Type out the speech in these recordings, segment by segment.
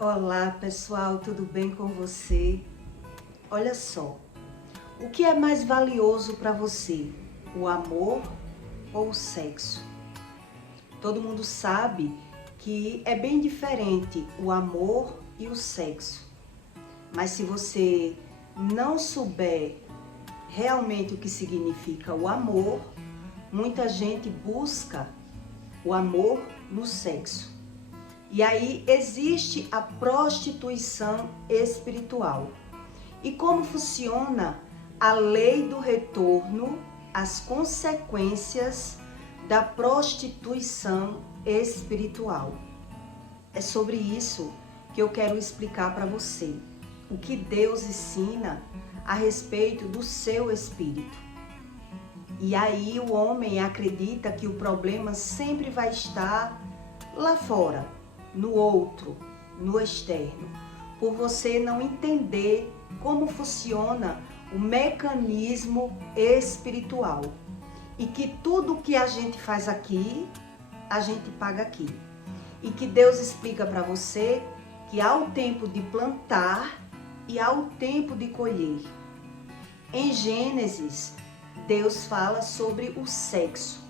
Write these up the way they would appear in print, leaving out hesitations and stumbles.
Olá pessoal, tudo bem com você? Olha só, o que é mais valioso para você, o amor ou o sexo? Todo mundo sabe que é bem diferente o amor e o sexo, mas se você não souber realmente o que significa o amor, muita gente busca o amor no sexo. E aí existe a prostituição espiritual. E como funciona a lei do retorno, as consequências da prostituição espiritual? É sobre isso que eu quero explicar para você. O que Deus ensina a respeito do seu espírito. E aí o homem acredita que o problema sempre vai estar lá fora, no outro, no externo, por você não entender como funciona o mecanismo espiritual e que tudo que a gente faz aqui, a gente paga aqui. E que Deus explica para você que há o tempo de plantar e há o tempo de colher. Em Gênesis, Deus fala sobre o sexo,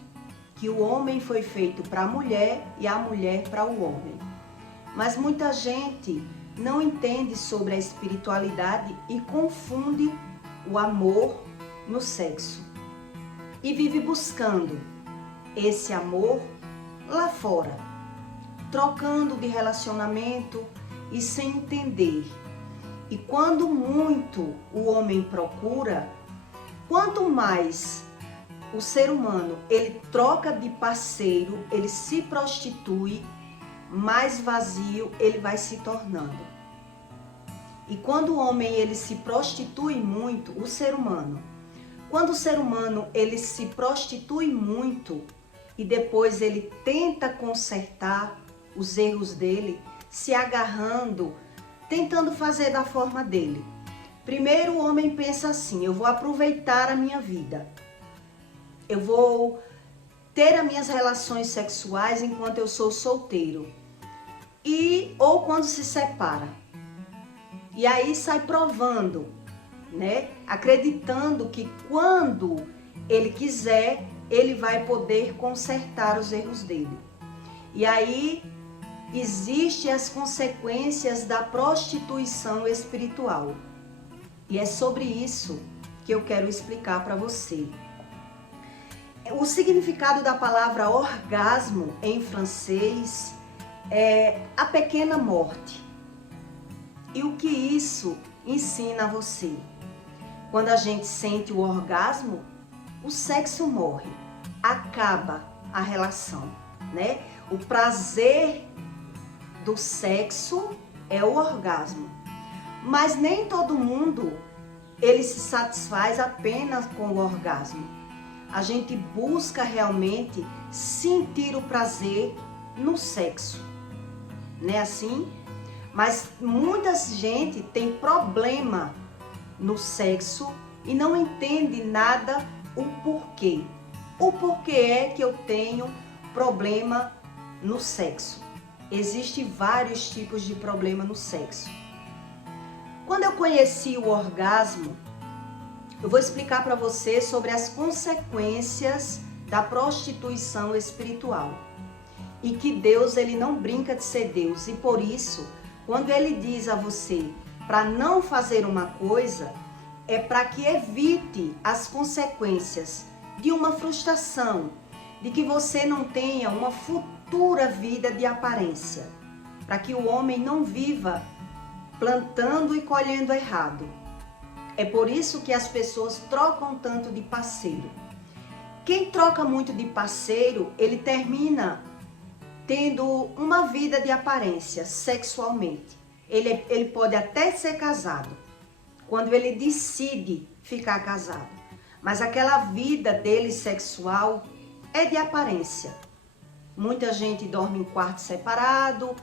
que o homem foi feito para a mulher e a mulher para o homem. Mas muita gente não entende sobre a espiritualidade e confunde o amor no sexo. E vive buscando esse amor lá fora, trocando de relacionamento e sem entender. E quando muito o homem procura, quanto mais o ser humano ele troca de parceiro, ele se prostitui, mais vazio ele vai se tornando. E quando o homem ele se prostitui muito, o ser humano, quando o ser humano ele se prostitui muito e depois ele tenta consertar os erros dele, se agarrando, tentando fazer da forma dele. Primeiro o homem pensa assim: eu vou aproveitar a minha vida, eu vou ter as minhas relações sexuais enquanto eu sou solteiro, ou quando se separa. E aí sai provando, né? Acreditando que quando ele quiser, ele vai poder consertar os erros dele. E aí existem as consequências da prostituição espiritual. E é sobre isso que eu quero explicar para você. O significado da palavra orgasmo em francês é a pequena morte. E o que isso ensina a você? Quando a gente sente o orgasmo, o sexo morre, acaba a relação, né? O prazer do sexo é o orgasmo. Mas nem todo mundo ele se satisfaz apenas com o orgasmo. A gente busca realmente sentir o prazer no sexo, não é assim? Mas muita gente tem problema no sexo e não entende nada o porquê. O porquê é que eu tenho problema no sexo. Existem vários tipos de problema no sexo. Quando eu conheci o orgasmo, eu vou explicar para você sobre as consequências da prostituição espiritual. E que Deus ele não brinca de ser Deus. E por isso, quando ele diz a você para não fazer uma coisa, é para que evite as consequências de uma frustração, de que você não tenha uma futura vida de aparência, para que o homem não viva plantando e colhendo errado. É por isso que as pessoas trocam tanto de parceiro. Quem troca muito de parceiro, ele termina tendo uma vida de aparência sexualmente. Ele pode até ser casado, quando ele decide ficar casado. Mas aquela vida dele sexual é de aparência. Muita gente dorme em quarto separado,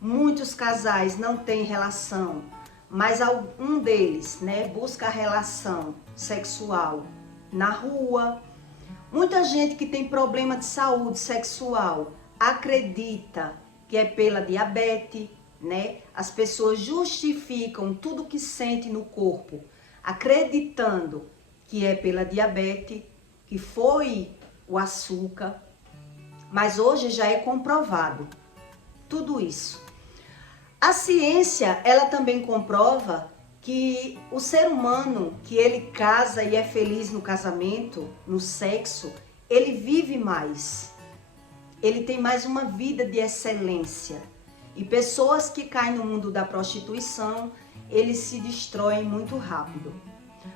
muitos casais não têm relação, mas um deles, né, busca a relação sexual na rua. Muita gente que tem problema de saúde sexual acredita que é pela diabetes, né? As pessoas justificam tudo que sente no corpo, acreditando que é pela diabetes, que foi o açúcar, mas hoje já é comprovado tudo isso. A ciência, ela também comprova que o ser humano, que ele casa e é feliz no casamento, no sexo, ele vive mais. Ele tem mais uma vida de excelência. E pessoas que caem no mundo da prostituição, eles se destroem muito rápido.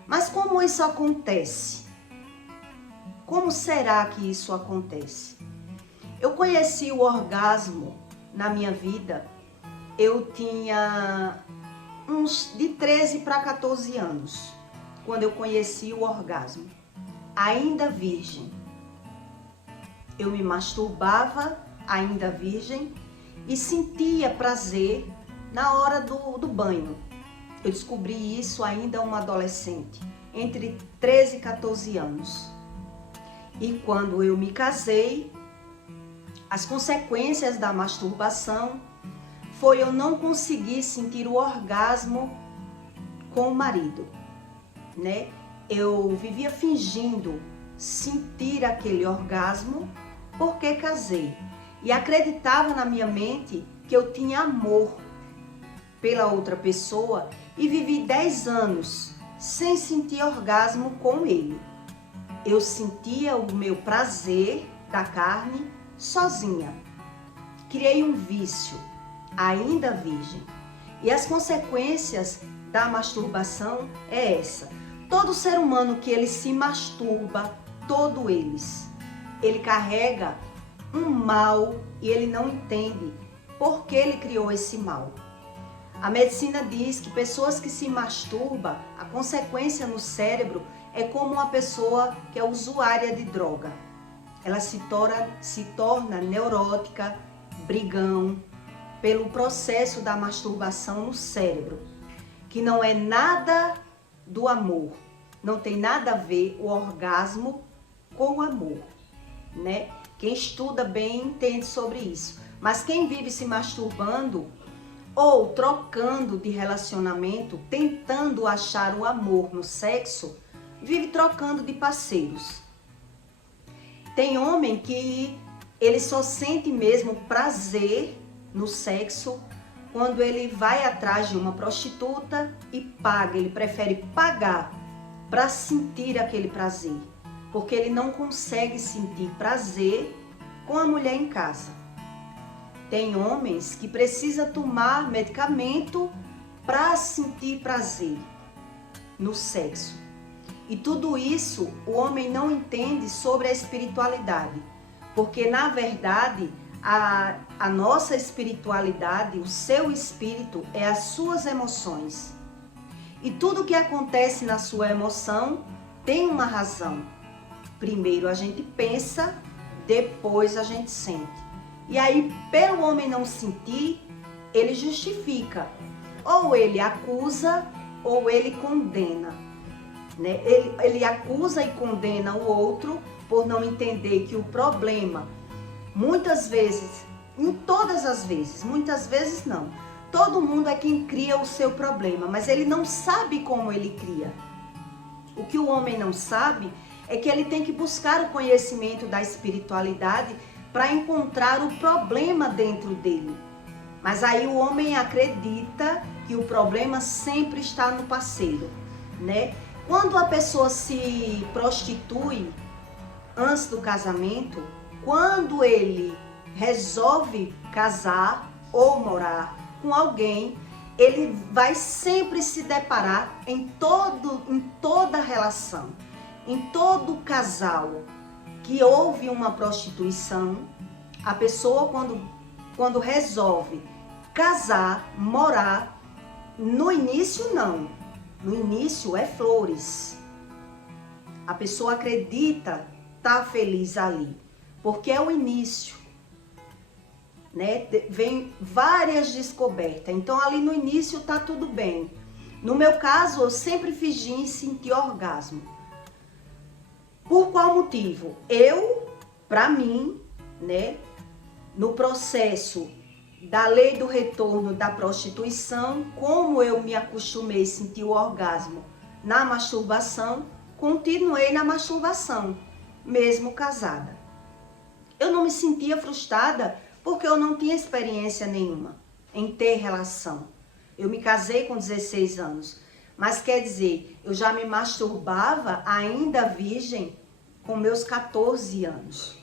Mas como isso acontece? Como será que isso acontece? Eu conheci o orgasmo na minha vida, eu tinha uns de 13 para 14 anos, quando eu conheci o orgasmo, ainda virgem. Eu me masturbava, ainda virgem, e sentia prazer na hora do banho. Eu descobri isso ainda uma adolescente, entre 13 e 14 anos. E quando eu me casei, as consequências da masturbação foi eu não conseguir sentir o orgasmo com o marido, né? Eu vivia fingindo sentir aquele orgasmo porque casei. E acreditava na minha mente que eu tinha amor pela outra pessoa e vivi 10 anos sem sentir orgasmo com ele. Eu sentia o meu prazer da carne sozinha. Criei um vício, ainda virgem. E as consequências da masturbação é essa. Todo ser humano que ele se masturba, todos eles, ele carrega um mal e ele não entende por que ele criou esse mal. A medicina diz que pessoas que se masturbam, a consequência no cérebro é como uma pessoa que é usuária de droga. Ela se torna neurótica, brigão, pelo processo da masturbação no cérebro, que não é nada do amor, não tem nada a ver o orgasmo com o amor, né? Quem estuda bem entende sobre isso, mas quem vive se masturbando ou trocando de relacionamento, tentando achar o amor no sexo, vive trocando de parceiros. Tem homem que ele só sente mesmo prazer no sexo quando ele vai atrás de uma prostituta e paga, ele prefere pagar para sentir aquele prazer, porque ele não consegue sentir prazer com a mulher em casa. Tem homens que precisam tomar medicamento para sentir prazer no sexo. E tudo isso o homem não entende sobre a espiritualidade, porque na verdade a nossa espiritualidade, o seu espírito é as suas emoções. E tudo que acontece na sua emoção tem uma razão. Primeiro a gente pensa, depois a gente sente. E aí, pelo homem não sentir, ele justifica. Ou ele acusa, ou ele condena. Né? Ele acusa e condena o outro por não entender que o problema, muitas vezes, em todas as vezes, muitas vezes não, todo mundo é quem cria o seu problema, mas ele não sabe como ele cria. O que o homem não sabe é que ele tem que buscar o conhecimento da espiritualidade para encontrar o problema dentro dele. Mas aí o homem acredita que o problema sempre está no parceiro, né? Quando a pessoa se prostitui antes do casamento, quando ele resolve casar ou morar com alguém, ele vai sempre se deparar em toda relação, em todo casal que houve uma prostituição, a pessoa quando resolve casar, morar, no início não, no início é flores. A pessoa acredita estar feliz ali, porque é o início, né? Vem várias descobertas, então ali no início tá tudo bem. No meu caso, eu sempre fingi sentir orgasmo. Por qual motivo? Para mim, né, no processo da lei do retorno da prostituição, como eu me acostumei a sentir o orgasmo na masturbação, continuei na masturbação, mesmo casada. Eu não me sentia frustrada porque eu não tinha experiência nenhuma em ter relação. Eu me casei com 16 anos, mas quer dizer, eu já me masturbava ainda virgem com meus 14 anos.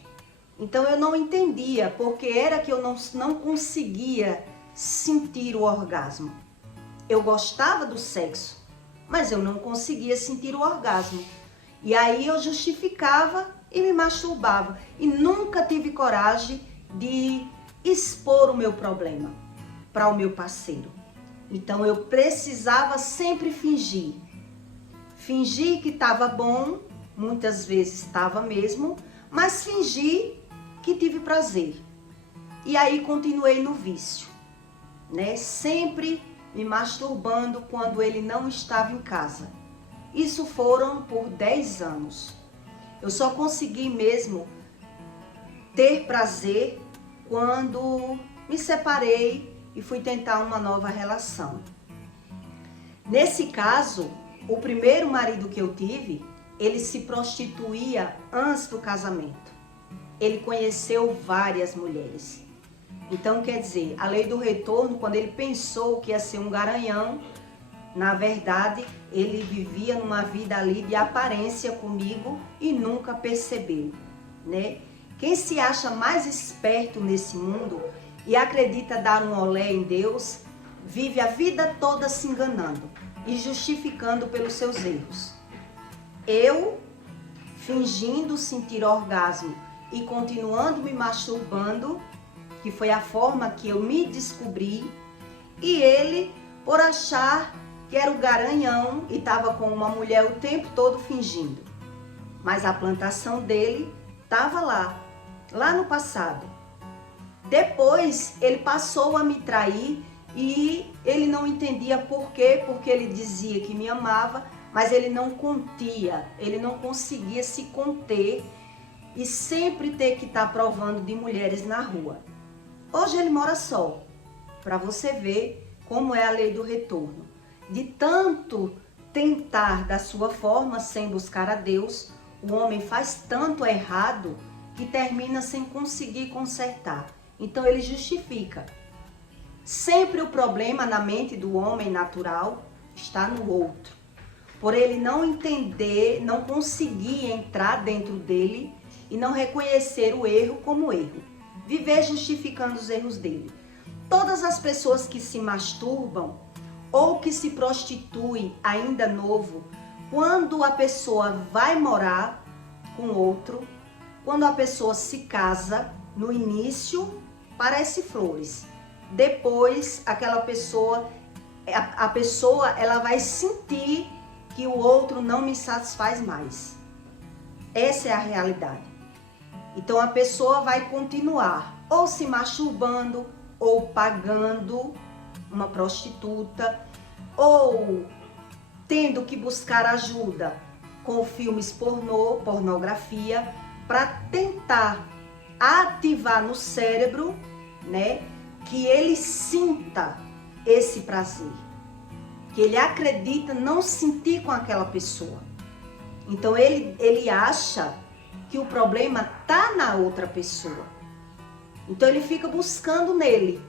Então eu não entendia porque era que eu não conseguia sentir o orgasmo. Eu gostava do sexo, mas eu não conseguia sentir o orgasmo. E aí eu justificava e me masturbava. E nunca tive coragem de expor o meu problema para o meu parceiro. Então eu precisava sempre fingir. Fingir que estava bom, muitas vezes estava mesmo, mas fingir que tive prazer. E aí continuei no vício, né? Sempre me masturbando quando ele não estava em casa. Isso foram por 10 anos. Eu só consegui mesmo ter prazer quando me separei e fui tentar uma nova relação. Nesse caso, o primeiro marido que eu tive, ele se prostituía antes do casamento. Ele conheceu várias mulheres. Então, quer dizer, a lei do retorno, quando ele pensou que ia ser um garanhão, na verdade, ele vivia numa vida ali de aparência comigo e nunca percebeu, né? Quem se acha mais esperto nesse mundo e acredita dar um olé em Deus, vive a vida toda se enganando e justificando pelos seus erros. Eu, fingindo sentir orgasmo e continuando me masturbando, que foi a forma que eu me descobri, e ele, por achar que era o garanhão e estava com uma mulher o tempo todo fingindo. Mas a plantação dele estava lá no passado. Depois ele passou a me trair e ele não entendia por quê, porque ele dizia que me amava, mas ele não contia, ele não conseguia se conter e sempre ter que estar provando de mulheres na rua. Hoje ele mora só, para você ver como é a lei do retorno. De tanto tentar da sua forma, sem buscar a Deus, o homem faz tanto errado que termina sem conseguir consertar. Então ele justifica. Sempre o problema na mente do homem natural está no outro. Por ele não entender, não conseguir entrar dentro dele e não reconhecer o erro como erro. Viver justificando os erros dele. Todas as pessoas que se masturbam ou que se prostituem ainda novo, quando a pessoa vai morar com outro, quando a pessoa se casa, no início parece flores. Depois aquela pessoa, a pessoa ela vai sentir que o outro não me satisfaz mais. Essa é a realidade. Então a pessoa vai continuar ou se masturbando ou pagando uma prostituta ou tendo que buscar ajuda com filmes pornô, pornografia, para tentar ativar no cérebro, né, que ele sinta esse prazer, que ele acredita não sentir com aquela pessoa. Então ele acha que o problema tá na outra pessoa. Então ele fica buscando nele,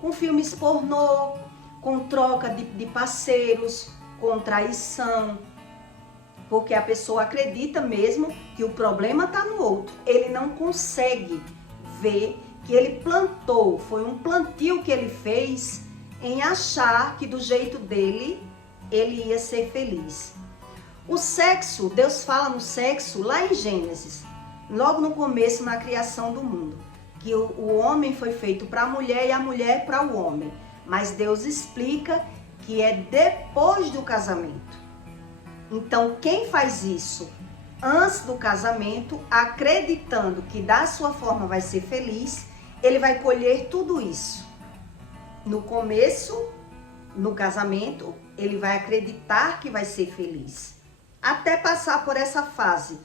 com filmes pornô, com troca de parceiros, com traição, porque a pessoa acredita mesmo que o problema tá no outro. Ele não consegue ver que ele plantou, foi um plantio que ele fez em achar que do jeito dele ele ia ser feliz. O sexo, Deus fala no sexo lá em Gênesis, logo no começo, na criação do mundo, que o homem foi feito para a mulher e a mulher para o homem. Mas Deus explica que é depois do casamento. Então, quem faz isso antes do casamento, acreditando que da sua forma vai ser feliz, ele vai colher tudo isso. No começo, no casamento, ele vai acreditar que vai ser feliz. Até passar por essa fase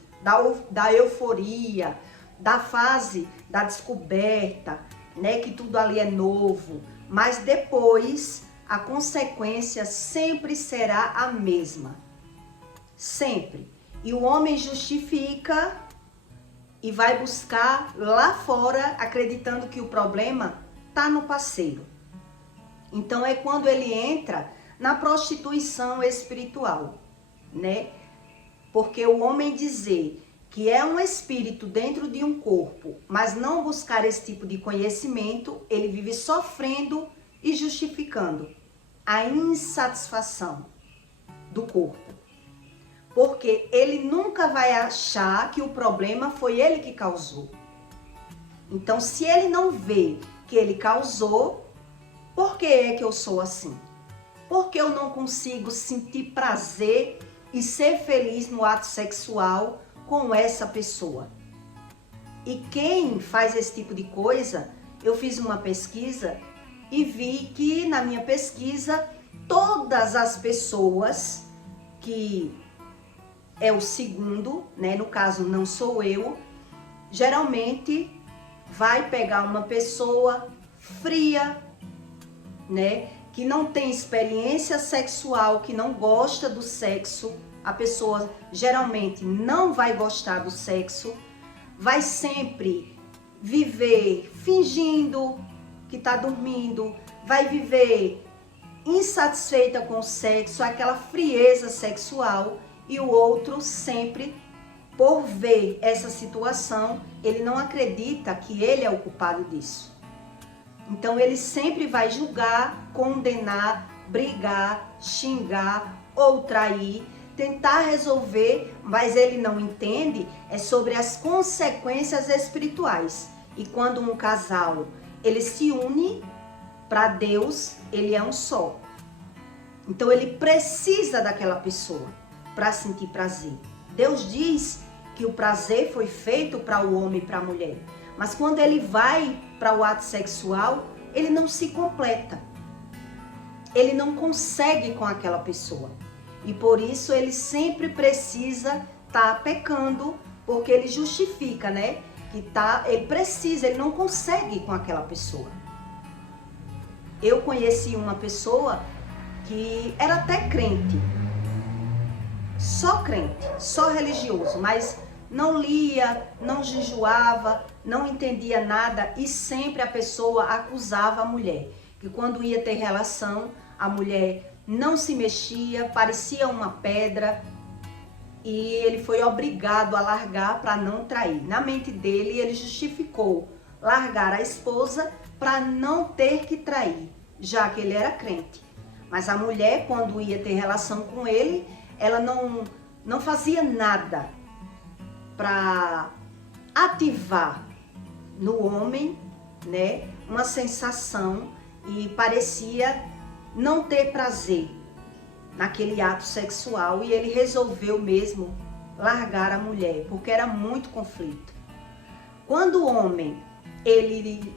da euforia, da fase da descoberta, né, que tudo ali é novo, mas depois a consequência sempre será a mesma. Sempre. E o homem justifica e vai buscar lá fora, acreditando que o problema está no parceiro. Então é quando ele entra na prostituição espiritual, né? Porque o homem dizer que é um espírito dentro de um corpo, mas não buscar esse tipo de conhecimento, ele vive sofrendo e justificando a insatisfação do corpo. Porque ele nunca vai achar que o problema foi ele que causou. Então, se ele não vê que ele causou, por que é que eu sou assim? Por que eu não consigo sentir prazer e ser feliz no ato sexual com essa pessoa? E quem faz esse tipo de coisa, eu fiz uma pesquisa e vi que na minha pesquisa, todas as pessoas que é o segundo, né, no caso não sou eu, geralmente vai pegar uma pessoa fria, né, que não tem experiência sexual, que não gosta do sexo. A pessoa geralmente não vai gostar do sexo, vai sempre viver fingindo que está dormindo, vai viver insatisfeita com o sexo, aquela frieza sexual, e o outro sempre, por ver essa situação, ele não acredita que ele é o culpado disso. Então ele sempre vai julgar, condenar, brigar, xingar ou trair, tentar resolver, mas ele não entende é sobre as consequências espirituais. E quando um casal ele se une para Deus, ele é um só. Então ele precisa daquela pessoa para sentir prazer. Deus diz que o prazer foi feito para o homem e para a mulher. Mas quando ele vai para o ato sexual, ele não se completa. Ele não consegue com aquela pessoa. E por isso ele sempre precisa estar pecando, porque ele justifica, né? Que ele precisa, ele não consegue com aquela pessoa. Eu conheci uma pessoa que era até crente. Só crente, só religioso, mas não lia, não jejuava, não entendia nada e sempre a pessoa acusava a mulher. Que quando ia ter relação, a mulher não se mexia, parecia uma pedra e ele foi obrigado a largar para não trair. Na mente dele, ele justificou largar a esposa para não ter que trair, já que ele era crente. Mas a mulher, quando ia ter relação com ele, ela não fazia nada para ativar no homem, né, uma sensação e parecia não ter prazer naquele ato sexual e ele resolveu mesmo largar a mulher, porque era muito conflito. Quando o homem, ele,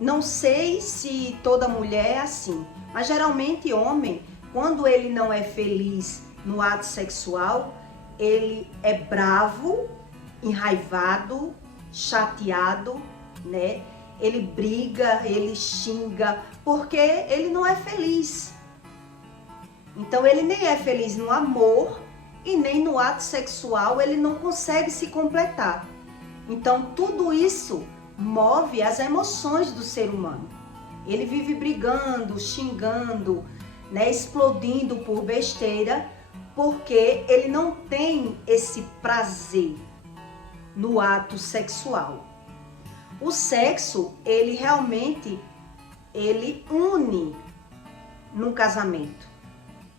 não sei se toda mulher é assim, mas geralmente homem, quando ele não é feliz no ato sexual, ele é bravo, enraivado, chateado, né? Ele briga, ele xinga, porque ele não é feliz. Então ele nem é feliz no amor e nem no ato sexual, ele não consegue se completar. Então tudo isso move as emoções do ser humano. Ele vive brigando, xingando, né, explodindo por besteira, porque ele não tem esse prazer no ato sexual. O sexo, ele realmente, ele une no casamento.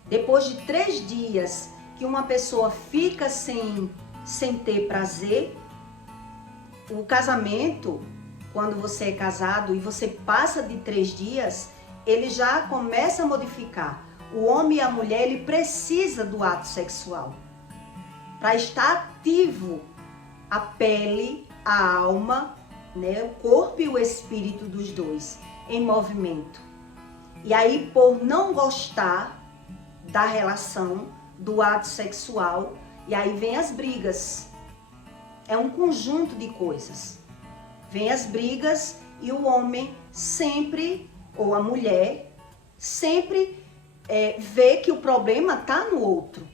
Depois de 3 dias que uma pessoa fica sem ter prazer, o casamento, quando você é casado e você passa de 3 dias, ele já começa a modificar. O homem e a mulher, ele precisa do ato sexual para estar ativo a pele, a alma, né, o corpo e o espírito dos dois em movimento. E aí, por não gostar da relação, do ato sexual, e aí vem as brigas. É um conjunto de coisas. Vem as brigas e o homem sempre, ou a mulher, sempre vê que o problema está no outro.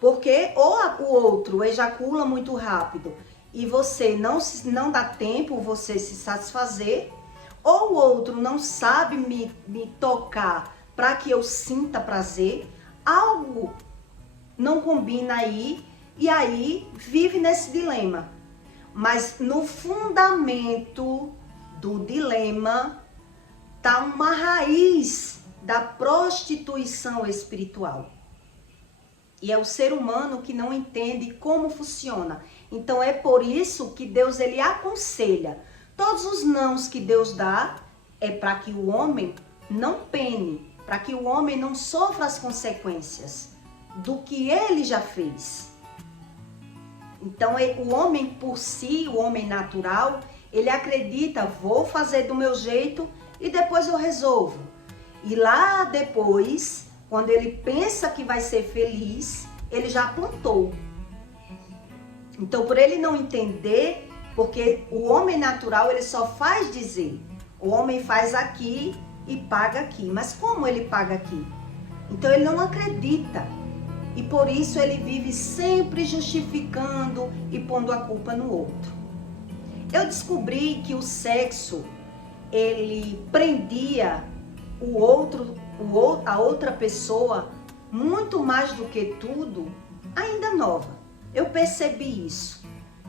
Porque ou o outro ejacula muito rápido e você não dá tempo você se satisfazer, ou o outro não sabe me tocar para que eu sinta prazer, algo não combina aí, e aí vive nesse dilema. Mas no fundamento do dilema tá uma raiz da prostituição espiritual. E é o ser humano que não entende como funciona. Então é por isso que Deus ele aconselha. Todos os nãos que Deus dá é para que o homem não pene, para que o homem não sofra as consequências do que ele já fez. Então o homem por si, o homem natural, ele acredita, vou fazer do meu jeito e depois eu resolvo. E lá depois, quando ele pensa que vai ser feliz, ele já plantou. Então, por ele não entender, porque o homem natural, ele só faz dizer. O homem faz aqui e paga aqui. Mas como ele paga aqui? Então, ele não acredita. E por isso ele vive sempre justificando e pondo a culpa no outro. Eu descobri que o sexo, ele prendia a outra pessoa muito mais do que tudo, ainda nova. Eu percebi isso,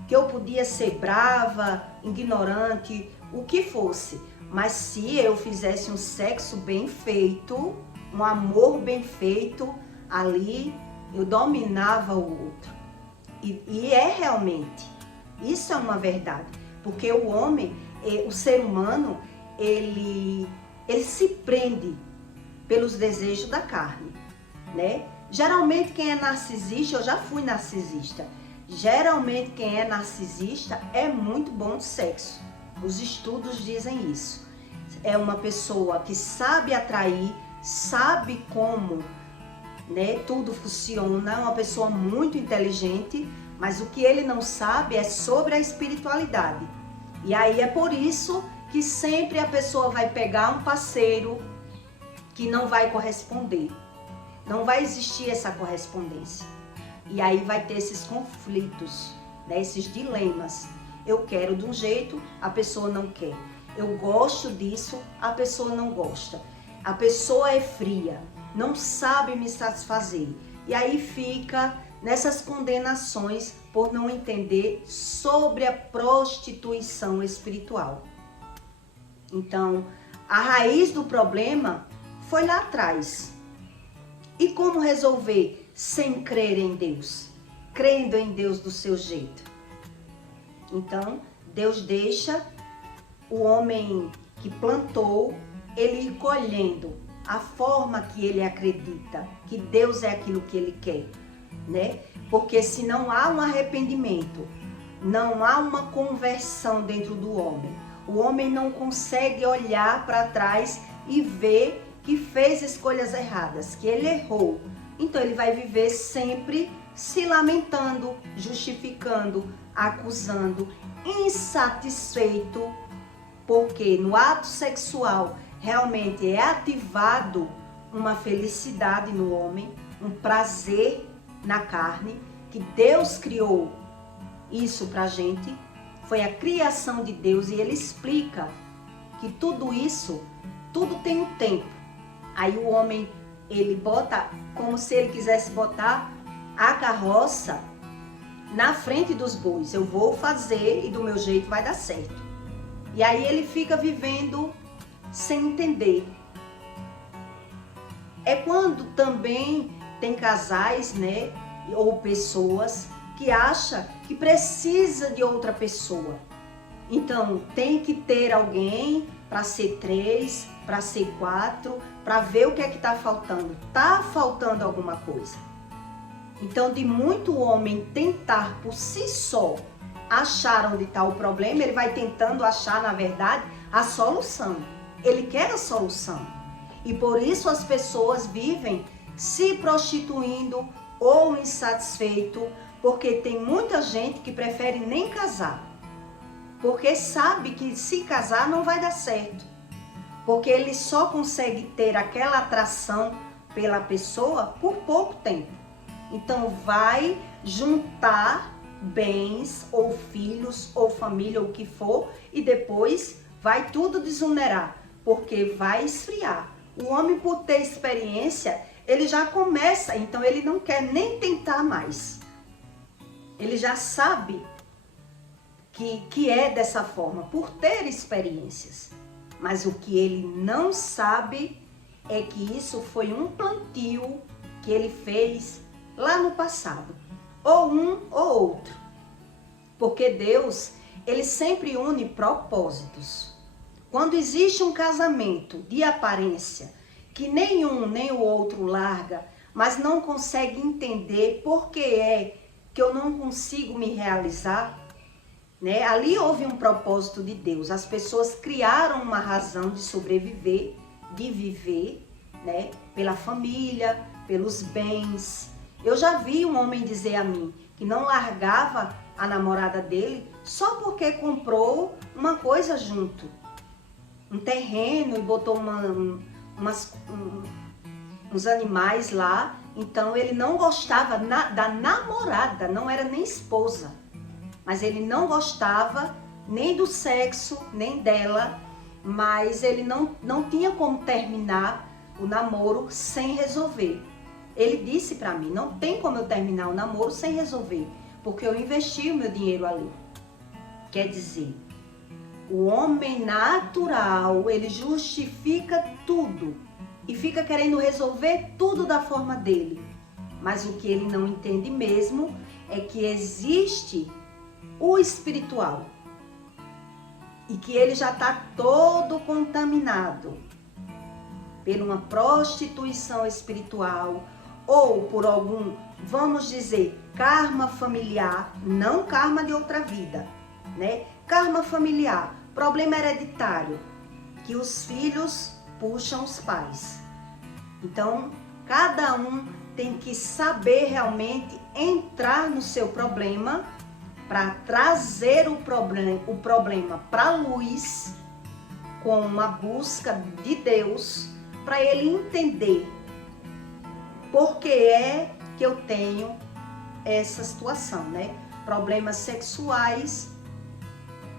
que eu podia ser brava, ignorante, o que fosse, mas se eu fizesse um sexo bem feito, um amor bem feito, ali eu dominava o outro. E é realmente, isso é uma verdade, porque o homem, o ser humano, ele se prende pelos desejos da carne, né? Geralmente quem é narcisista, eu já fui narcisista, geralmente quem é narcisista é muito bom de sexo. Os estudos dizem isso. É uma pessoa que sabe atrair, sabe como, né, tudo funciona, é uma pessoa muito inteligente, mas o que ele não sabe é sobre a espiritualidade. E aí é por isso que sempre a pessoa vai pegar um parceiro que não vai corresponder. Não vai existir essa correspondência. E aí vai ter esses conflitos, né, esses dilemas. Eu quero de um jeito, a pessoa não quer. Eu gosto disso, a pessoa não gosta. A pessoa é fria, não sabe me satisfazer. E aí fica nessas condenações por não entender sobre a prostituição espiritual. Então, a raiz do problema foi lá atrás. E como resolver sem crer em Deus? Crendo em Deus do seu jeito. Então, Deus deixa o homem que plantou, ele ir colhendo a forma que ele acredita, que Deus é aquilo que ele quer, né? Porque se não há um arrependimento, não há uma conversão dentro do homem, o homem não consegue olhar para trás e ver que fez escolhas erradas, que ele errou. Então ele vai viver sempre se lamentando, justificando, acusando, insatisfeito, porque no ato sexual realmente é ativado uma felicidade no homem, um prazer na carne, que Deus criou isso pra gente, foi a criação de Deus, e ele explica que tudo isso, tudo tem um tempo. Aí o homem, ele bota como se ele quisesse botar a carroça na frente dos bois. Eu vou fazer e do meu jeito vai dar certo. E aí ele fica vivendo sem entender. É quando também tem casais, né, ou pessoas que acham que precisa de outra pessoa. Então tem que ter alguém para ser 3, para ser 4, para ver o que é que está faltando. Está faltando alguma coisa. Então, de muito homem tentar por si só achar onde está o problema, ele vai tentando achar, na verdade, a solução. Ele quer a solução. E por isso as pessoas vivem se prostituindo ou insatisfeito, porque tem muita gente que prefere nem casar. porque sabe que se casar não vai dar certo. Porque ele só consegue ter aquela atração pela pessoa por pouco tempo. Então vai juntar bens, ou filhos, ou família, ou o que for, e depois vai tudo desonerar, porque vai esfriar. O homem, por ter experiência, ele já começa, então ele não quer nem tentar mais. Ele já sabe que é dessa forma, por ter experiências. Mas o que ele não sabe é que isso foi um plantio que ele fez lá no passado. Ou um ou outro. Porque Deus, ele sempre une propósitos. Quando existe um casamento de aparência, que nenhum nem o outro larga, mas não consegue entender por que é que eu não consigo me realizar, né? Ali houve um propósito de Deus. As pessoas criaram uma razão de sobreviver, de viver, né? Pela família, pelos bens. Eu já vi um homem dizer a mim que não largava a namorada dele só porque comprou uma coisa junto. Um terreno e botou uns animais lá. Então ele não gostava da namorada, não era nem esposa. Mas ele não gostava nem do sexo, nem dela. Mas ele não tinha como terminar o namoro sem resolver. Ele disse pra mim, não tem como eu terminar o namoro sem resolver, porque eu investi o meu dinheiro ali. Quer dizer, o homem natural, ele justifica tudo e fica querendo resolver tudo da forma dele. Mas o que ele não entende mesmo é que existe o espiritual e que ele já está todo contaminado por uma prostituição espiritual ou por algum, vamos dizer, karma familiar, não karma de outra vida, né? Karma familiar, problema hereditário, que os filhos puxam os pais. Então, cada um tem que saber realmente entrar no seu problema para trazer o problema para a luz com uma busca de Deus, para ele entender por que é que eu tenho essa situação, né? Problemas sexuais,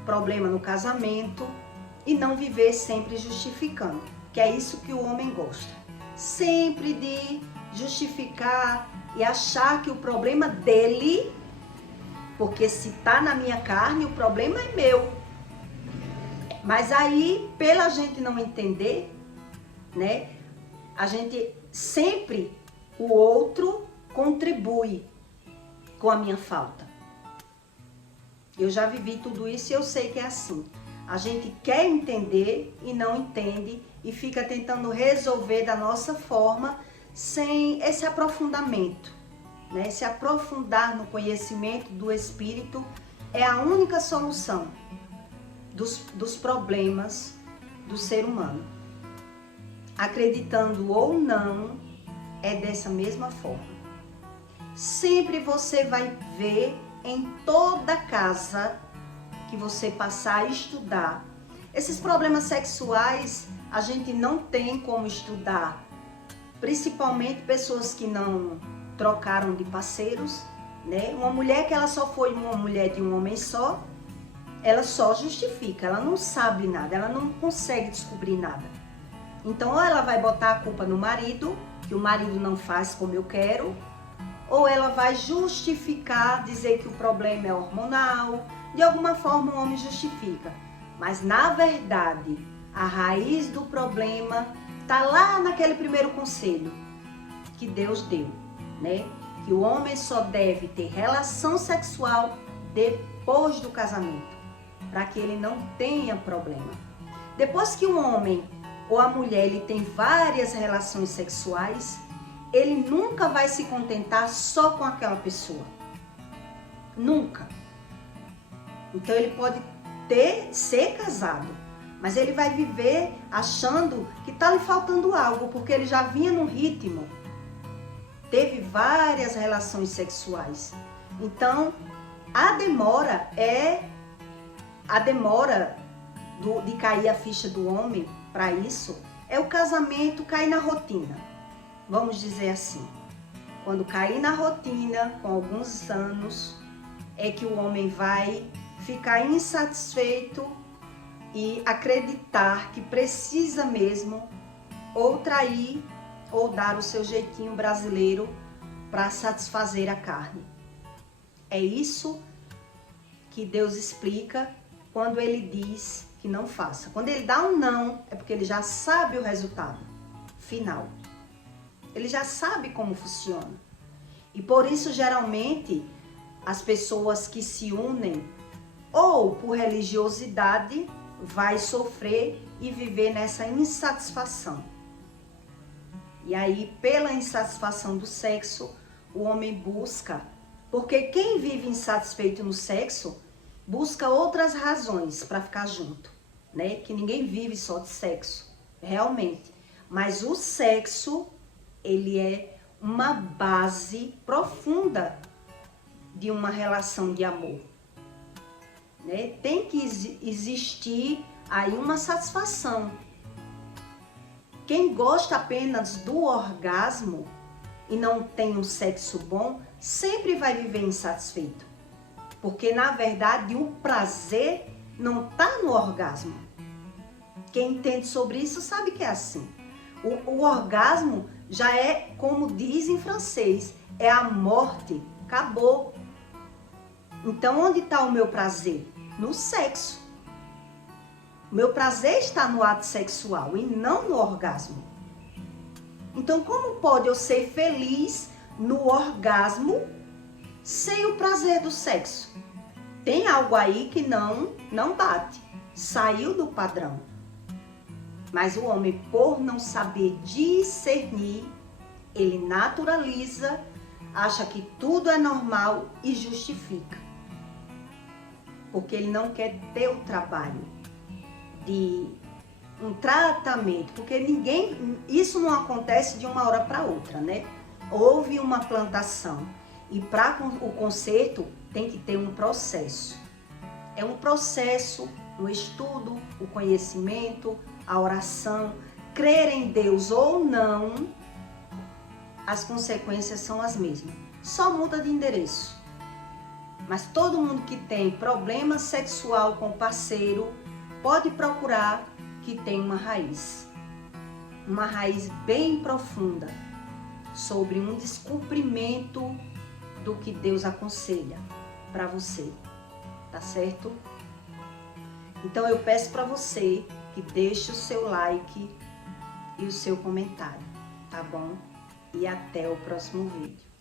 problema no casamento e não viver sempre justificando, que é isso que o homem gosta. Sempre de justificar e achar que o problema dele, porque se tá na minha carne, o problema é meu. Mas aí, pela gente não entender, né? A gente sempre, o outro contribui com a minha falta. Eu já vivi tudo isso e eu sei que é assim. A gente quer entender e não entende e fica tentando resolver da nossa forma sem esse aprofundamento, né? Se aprofundar no conhecimento do Espírito é a única solução dos problemas do ser humano. Acreditando ou não, é dessa mesma forma. Sempre você vai ver em toda casa que você passar a estudar. Esses problemas sexuais a gente não tem como estudar, principalmente pessoas que não trocaram de parceiros, né? Uma mulher que ela só foi uma mulher de um homem só, ela só justifica, ela não sabe nada, ela não consegue descobrir nada. Então, ou ela vai botar a culpa no marido, que o marido não faz como eu quero, ou ela vai justificar, dizer que o problema é hormonal, de alguma forma o homem justifica. Mas, na verdade, a raiz do problema está lá naquele primeiro conselho que Deus deu, né? Que o homem só deve ter relação sexual depois do casamento, para que ele não tenha problema. Depois que o homem ou a mulher ele tem várias relações sexuais, ele nunca vai se contentar só com aquela pessoa. Nunca. Então ele pode ser casado, mas ele vai viver achando que está lhe faltando algo, porque ele já vinha num ritmo, teve várias relações sexuais. Então, a demora é a demora de cair a ficha do homem para isso é o casamento cair na rotina. Vamos dizer assim, quando cair na rotina, com alguns anos, é que o homem vai ficar insatisfeito e acreditar que precisa mesmo ou trair ou dar o seu jeitinho brasileiro para satisfazer a carne. É isso que Deus explica quando ele diz que não faça. Quando ele dá um não, é porque ele já sabe o resultado final. Ele já sabe como funciona. E por isso, geralmente, as pessoas que se unem ou por religiosidade vai sofrer e viver nessa insatisfação. E aí, pela insatisfação do sexo, o homem busca, porque quem vive insatisfeito no sexo busca outras razões para ficar junto, né? Que ninguém vive só de sexo, realmente. Mas o sexo, ele é uma base profunda de uma relação de amor, né? Tem que existir aí uma satisfação. Quem gosta apenas do orgasmo e não tem um sexo bom, sempre vai viver insatisfeito. Porque, na verdade, o prazer não está no orgasmo. Quem entende sobre isso sabe que é assim. O orgasmo já é, como diz em francês, é a morte, acabou. Então, onde está o meu prazer? No sexo. O meu prazer está no ato sexual e não no orgasmo. Então, como pode eu ser feliz no orgasmo sem o prazer do sexo? Tem algo aí que não bate, saiu do padrão. Mas o homem, por não saber discernir, ele naturaliza, acha que tudo é normal e justifica. Porque ele não quer ter o trabalho de um tratamento, porque isso não acontece de uma hora para outra, né? Houve uma plantação e para o conserto tem que ter um processo. É um processo, o estudo, o conhecimento, a oração, crer em Deus ou não, as consequências são as mesmas. Só muda de endereço. Mas todo mundo que tem problema sexual com o parceiro pode procurar que tem uma raiz bem profunda sobre um descumprimento do que Deus aconselha para você, tá certo? Então eu peço para você que deixe o seu like e o seu comentário, tá bom? E até o próximo vídeo.